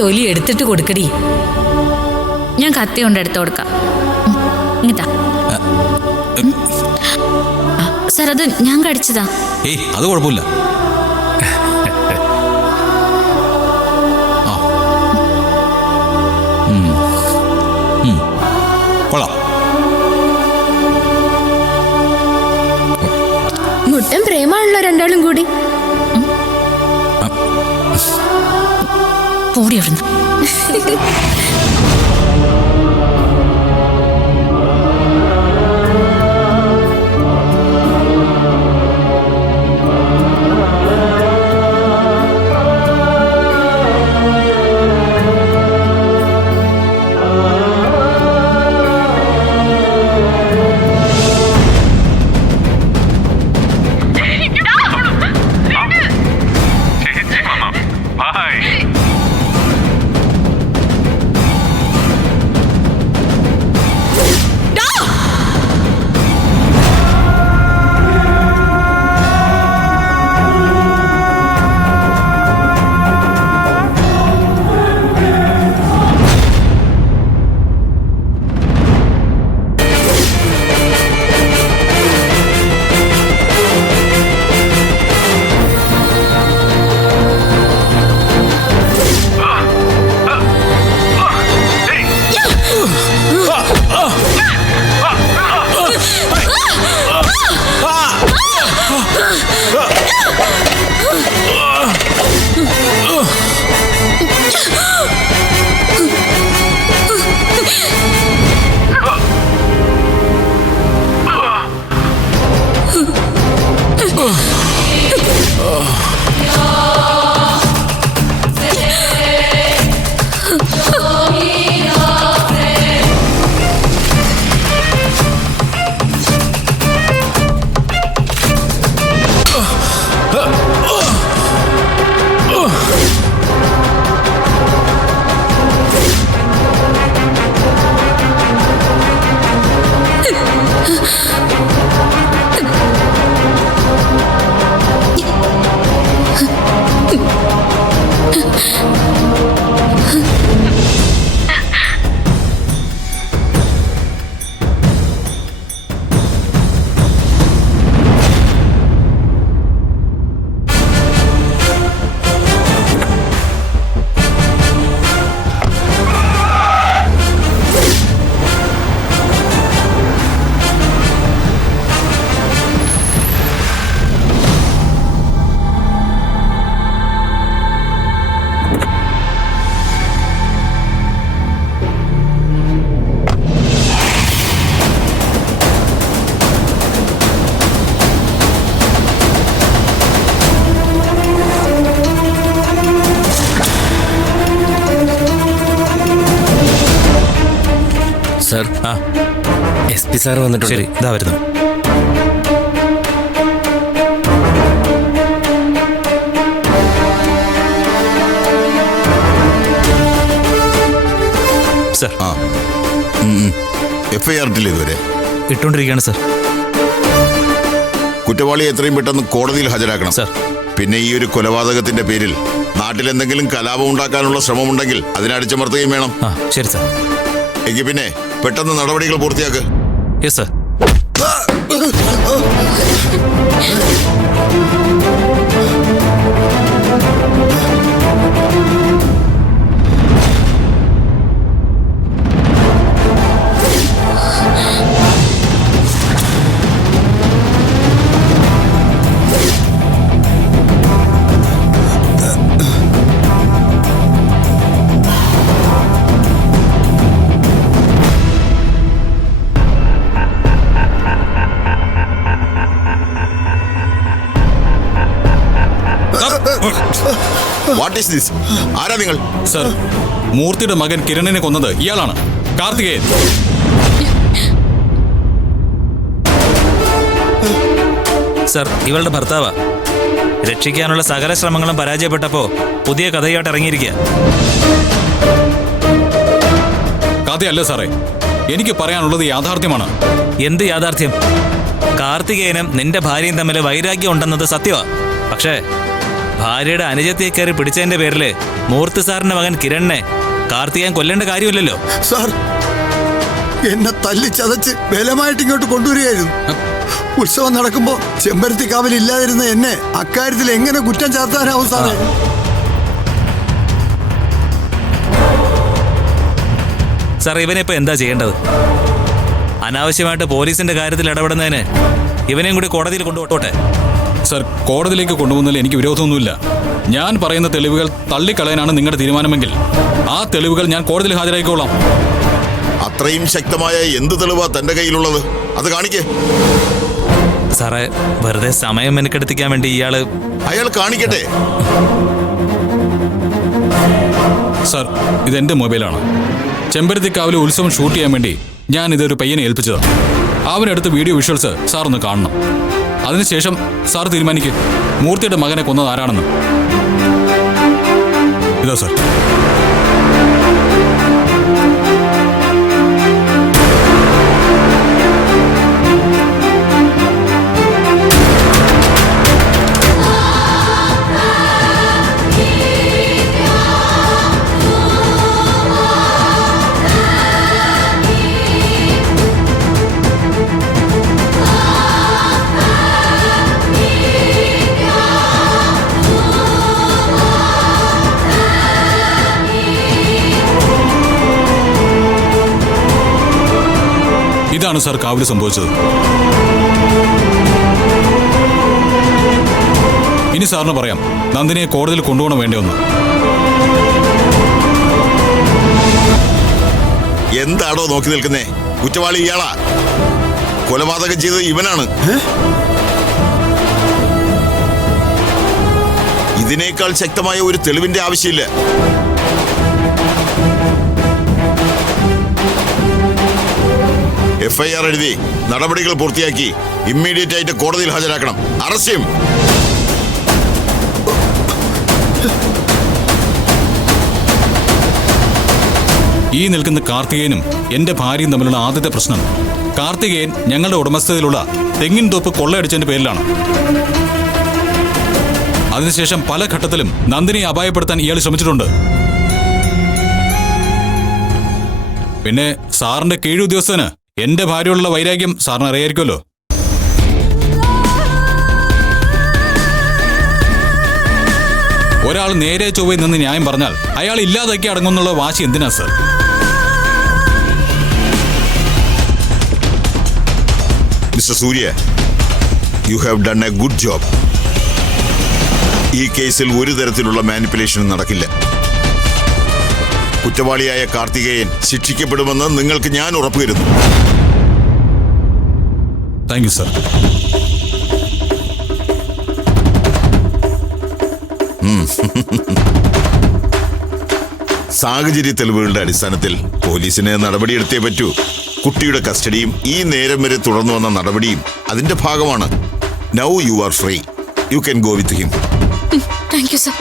തൊലി എടുത്തിട്ട് കൊടുക്കടി. ഞാൻ കത്തി കൊണ്ട് എടുത്തു കൊടുക്കാം. ഇതാ സർ, അത് ഞാൻ കടിച്ചതാ. ഏയ് അത് കുഴപ്പമില്ല. കൊള്ളാം. മുട്ടൻ പ്രേമാണല്ലോ രണ്ടാളും കൂടി. കൂടി അവിടുന്ന്. സർ, SP സാർ വന്നിട്ടുണ്ട്. ശരി, ഇതാ വരുന്നു. സർ, FIR ഇട്ടില്ല ഇതുവരെ? ഇട്ടുകൊണ്ടിരിക്കുകയാണ് സർ. കുറ്റവാളിയെ എത്രയും പെട്ടെന്ന് കോടതിയിൽ ഹാജരാക്കണം സർ. പിന്നെ ഈ ഒരു കൊലപാതകത്തിന്റെ പേരിൽ നാട്ടിൽ എന്തെങ്കിലും കലാപം ഉണ്ടാക്കാനുള്ള ശ്രമമുണ്ടെങ്കിൽ അതിനെ അടിച്ചമർത്തുകയും വേണം. ശരി സർ. എങ്കിൽ പിന്നെ പെട്ടെന്ന് നടപടികൾ പൂർത്തിയാക്ക്. Yes sir. What is this? ആരാ നിങ്ങൾ? സർ, മൂർത്തിയുടെ മകൻ കിരണിനെ കൊന്നത് ഇയാളാണ്, കാർത്തികേയൻ. സർ, ഇവളുടെ ഭർത്താവാ. രക്ഷിക്കാനുള്ള സകല ശ്രമങ്ങളും പരാജയപ്പെട്ടപ്പോ പുതിയ കഥയായിട്ട് ഇറങ്ങിയിരിക്കുക. കഥയല്ല സാറേ, എനിക്ക് പറയാനുള്ളത് യാഥാർത്ഥ്യമാണ്. എന്ത് യാഥാർത്ഥ്യം? കാർത്തികേയനും നിന്റെ ഭാര്യയും തമ്മിൽ വൈരാഗ്യം ഉണ്ടെന്നത് സത്യമാ. പക്ഷേ ഭാര്യയുടെ അനുജത്തിയെ കയറി പിടിച്ചതിന്റെ പേരില് മൂർത്തി സാറിന്റെ മകൻ കിരണിനെ കാർത്തികേയൻ കൊല്ലേണ്ട കാര്യമില്ലല്ലോ. സാർ, എന്നെ തല്ലി ചതച്ച് ബലമായിട്ട് ഇങ്ങോട്ട് കൊണ്ടുവരികയായിരുന്നു. ഉത്സവം നടക്കുമ്പോ ചെമ്പരത്തിക്കാവിൽ ഇല്ലാതിരുന്ന എന്നെ അക്കാര്യത്തിൽ എങ്ങനെ കുറ്റം ചാർത്താനാവും സാറേ? സാർ, ഇവനിപ്പോ എന്താ ചെയ്യേണ്ടത്? അനാവശ്യമായിട്ട് പോലീസിന്റെ കാര്യത്തിൽ ഇടപെടുന്നതിന് ഇവനെയും കൂടി കോടതിയിൽ കൊണ്ടുപോട്ടെ. സർ, കോടതിയിലേക്ക് കൊണ്ടുപോകുന്നതിൽ എനിക്ക് വിരോധമൊന്നുമില്ല. ഞാൻ പറയുന്ന തെളിവുകൾ തള്ളിക്കളയാനാണ് നിങ്ങളുടെ തീരുമാനമെങ്കിൽ ആ തെളിവുകൾ ഞാൻ കോടതിയിൽ ഹാജരാക്കിക്കോളാം. അത്രയും ശക്തമായ എന്ത് തെളിവാ തന്റെ കയ്യിലുള്ളത്? അത് കാണിക്കേ. സാറേ, വെറുതെ സമയം മെനക്കെടുത്തിക്കാൻ വേണ്ടി അയാൾ കാണിക്കട്ടെ. സർ, ഇതെന്റെ മൊബൈലാണ്. ചെമ്പരത്തിക്കാവിലെ ഉത്സവം ഷൂട്ട് ചെയ്യാൻ വേണ്ടി ഞാൻ ഇതൊരു പയ്യനെ ഏൽപ്പിച്ചതാണ്. അവനെടുത്ത് വീഡിയോ വിഷ്വൽസ് സാർ ഒന്ന് കാണണം. അതിനുശേഷം സാർ തീരുമാനിക്കും മൂർത്തിയുടെ മകനെ കൊന്നത് ആരാണെന്ന്. ഇതാ സർ. ഇതാണ് സാർ കാവിൽ സംഭവിച്ചത്. ഇനി സാറിന് പറയാം നന്ദിനിയെ കോടതിയിൽ കൊണ്ടുപോകണം വേണ്ടിയൊന്ന്. എന്താണോ നോക്കി നിൽക്കുന്നേ? കുറ്റവാളി ഇയാളാ. കൊലപാതകം ചെയ്തത് ഇവനാണ്. ഇതിനേക്കാൾ ശക്തമായ ഒരു തെളിവിന്റെ ആവശ്യമില്ല. FIR എഴുതി നടപടികൾ പൂർത്തിയാക്കി ഇമ്മീഡിയറ്റ് ആയിട്ട് കോടതിയിൽ ഹാജരാക്കണം. അറസ്റ്റ് ചെയ്യും. ഈ നിൽക്കുന്ന കാർത്തികേയനും എന്റെ ഭാര്യയും തമ്മിലുള്ള ആദ്യത്തെ പ്രശ്നം കാർത്തികേയൻ ഞങ്ങളുടെ ഉടമസ്ഥതയിലുള്ള തെങ്ങിൻ തോപ്പ് കൊള്ളയടിച്ചതിന്റെ പേരിലാണ്. അതിനുശേഷം പല ഘട്ടത്തിലും നന്ദിനിയെ അപായപ്പെടുത്താൻ ഇയാൾ ശ്രമിച്ചിട്ടുണ്ട്. പിന്നെ സാറിന്റെ കീഴുദ്യോഗസ്ഥന് എന്റെ ഭാര്യയോടുള്ള വൈരാഗ്യം സാറിന് അറിയായിരിക്കുമല്ലോ. ഒരാൾ നേരെ ചൊവ്വയിൽ നിന്ന് ന്യായം പറഞ്ഞാൽ അയാൾ ഇല്ലാതാക്കി അടങ്ങുന്നുള്ള വാശി എന്തിനാ sir? Mister Surya, you have done A good job. ഈ കേസിൽ ഒരു തരത്തിലുള്ള മാനിപ്പുലേഷനും നടക്കില്ല. കുറ്റവാളിയായ കാർത്തികേയൻ ശിക്ഷിക്കപ്പെടുമെന്ന് നിങ്ങൾക്ക് ഞാൻ ഉറപ്പുവരുന്നു. Thank you sir. സാഹചര്യ തെളിവുകളുടെ അടിസ്ഥാനത്തിൽ പോലീസിന് നടപടിയെടുത്തേ പറ്റൂ. കുട്ടിയുടെ കസ്റ്റഡിയും ഈ നേരം വരെ തുടർന്നു വന്ന നടപടിയും അതിന്റെ ഭാഗമാണ്. Now you are free. You can go with him. Thank you sir.